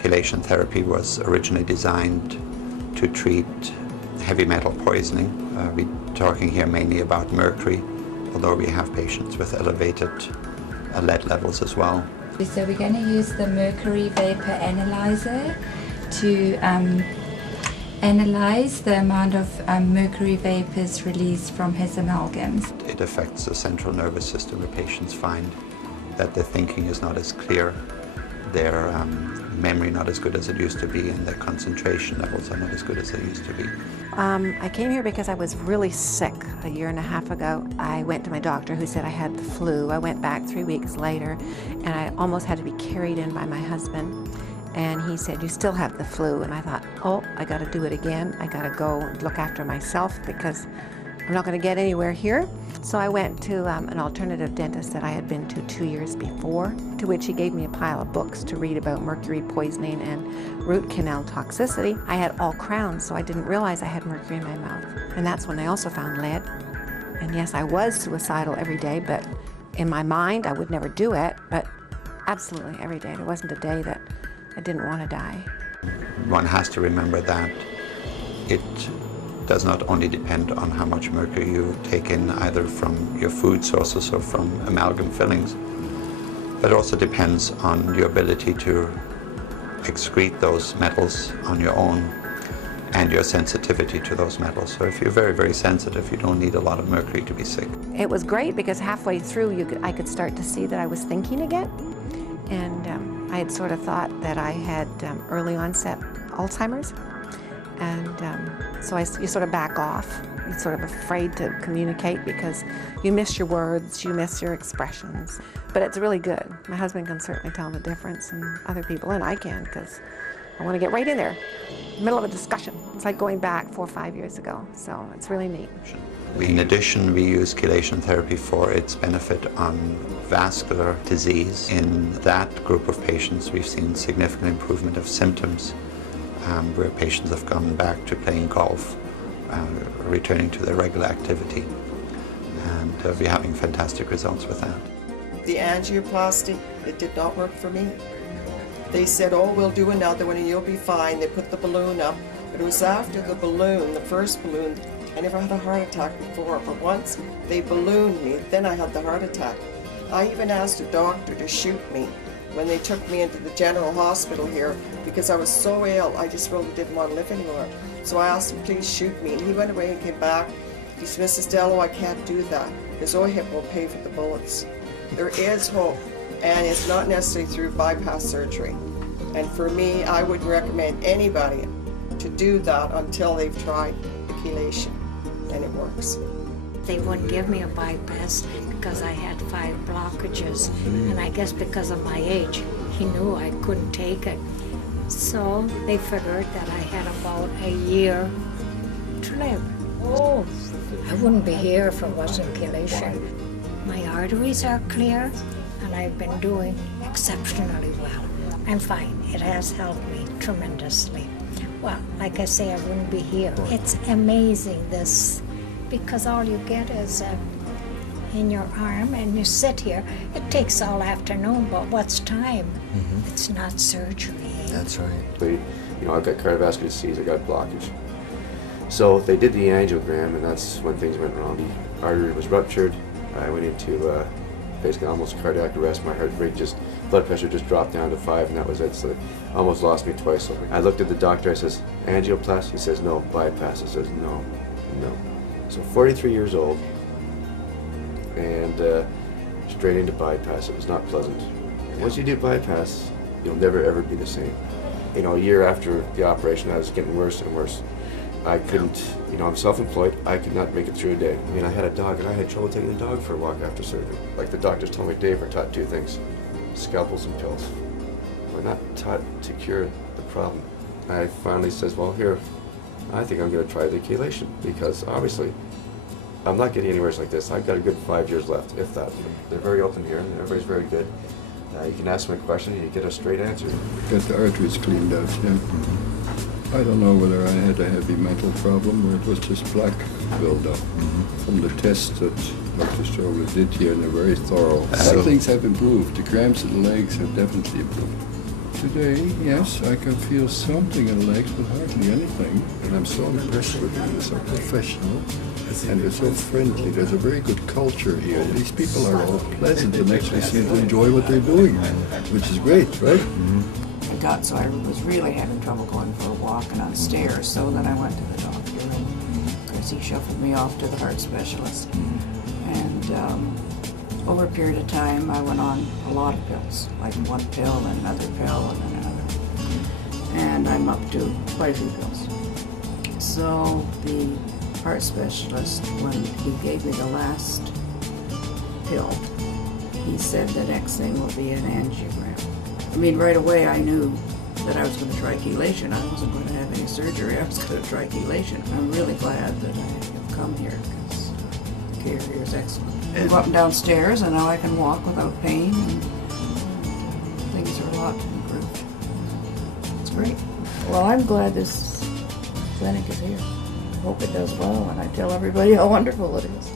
Chelation therapy was originally designed to treat heavy metal poisoning. We're talking here mainly about mercury, although we have patients with elevated lead levels as well. So we're going to use the mercury vapor analyzer to analyze the amount of mercury vapors released from his amalgams. It affects the central nervous system where patients find that their thinking is not as clear, their memory not as good as it used to be, and their concentration levels are not as good as they used to be. I came here because I was really sick a year and a half ago. I went to my doctor who said I had the flu. I went back 3 weeks later and I almost had to be carried in by my husband. And he said, "You still have the flu." And I thought, oh, I got to do it again. I got to go look after myself because I'm not going to get anywhere here. So I went to an alternative dentist that I had been to 2 years before, to which he gave me a pile of books to read about mercury poisoning and root canal toxicity. I had all crowns, so I didn't realize I had mercury in my mouth. And that's when I also found lead. And yes, I was suicidal every day, but in my mind, I would never do it, but absolutely every day. There wasn't a day that I didn't want to die. One has to remember that it does not only depend on how much mercury you take in either from your food sources or from amalgam fillings, but it also depends on your ability to excrete those metals on your own and your sensitivity to those metals. So if you're very, very sensitive, you don't need a lot of mercury to be sick. It was great because halfway through I could start to see that I was thinking again. And I had sort of thought that I had early onset Alzheimer's. And so you sort of back off. You're sort of afraid to communicate because you miss your words, you miss your expressions. But it's really good. My husband can certainly tell the difference, and other people, and I can, because I want to get right in there, middle of a discussion. It's like going back 4 or 5 years ago, so it's really neat. In addition, we use chelation therapy for its benefit on vascular disease. In that group of patients, we've seen significant improvement of symptoms, where patients have gone back to playing golf, returning to their regular activity, and we're having fantastic results with that. The angioplasty, it did not work for me. They said, "Oh, we'll do another one and you'll be fine." They put the balloon up, but it was after the balloon, the first balloon. I never had a heart attack before, but once they ballooned me, then I had the heart attack. I even asked a doctor to shoot me when they took me into the general hospital here because I was so ill, I just really didn't want to live anymore. So I asked him, "Please shoot me," and he went away and came back. He said, "Mrs. Dello, I can't do that because OHIP will pay for the bullets." There is hope, and it's not necessarily through bypass surgery. And for me, I would recommend anybody to do that until they've tried the chelation, and it works. They wouldn't give me a bypass because I had 5 blockages, and I guess because of my age, he knew I couldn't take it. So they figured that I had about a year to live. Oh, I wouldn't be here if it wasn't chelation. My arteries are clear, and I've been doing exceptionally well. I'm fine. It has helped me tremendously. Well, like I say, I wouldn't be here. It's amazing, this, because all you get is in your arm, and you sit here. It takes all afternoon, but what's time? It's not surgery. That's right. I've got cardiovascular disease, I got blockage. So they did the angiogram, and that's when things went wrong. The artery was ruptured. I went into basically almost cardiac arrest. My heart rate blood pressure just dropped down to 5, and that was it. So they almost lost me twice. So I looked at the doctor, I says, "Angioplasty?" He says, "No." "Bypass?" He says, "No." So 43 years old, and straight into bypass. It was not pleasant. Once you do bypass, you'll never ever be the same. A year after the operation, I was getting worse and worse. I couldn't, I'm self-employed, I could not make it through a day. I had a dog, and I had trouble taking the dog for a walk after surgery. Like the doctors told me, "Dave, we're taught 2 things, scalpels and pills. We're not taught to cure the problem." I finally says, "Well, here, I think I'm going to try the chelation, because obviously I'm not getting any worse like this. I've got a good 5 years left, if that." They're very open here, and everybody's very good. You can ask them a question, and you get a straight answer. Get the arteries cleaned out, yeah. I don't know whether I had a heavy metal problem or it was just plaque buildup. From the tests that Dr. Stroller did here, and they're very thorough. Things have improved. The cramps in the legs have definitely improved. Today, yes, I can feel something in the legs, but hardly anything. And I'm so impressed with them. They're so professional, and they're so friendly. There's a very good culture here. These people are all pleasant and actually seem to enjoy what they're doing, which is great, right? I got so I was really having trouble going for a walk and on stairs, so then I went to the doctor, and of course he shuffled me off to the heart specialist. And over a period of time, I went on a lot of pills, like one pill and another pill and then another. And I'm up to quite a few pills. So the heart specialist, when he gave me the last pill, he said the next thing will be an angiogram. I mean, right away I knew that I was going to try chelation. I wasn't going to have any surgery. I was going to try chelation. I'm really glad that I have come here because the care here is excellent. I go up and down stairs, and now I can walk without pain, and things are a lot improved. It's great. Well, I'm glad this clinic is here. I hope it does well, and I tell everybody how wonderful it is.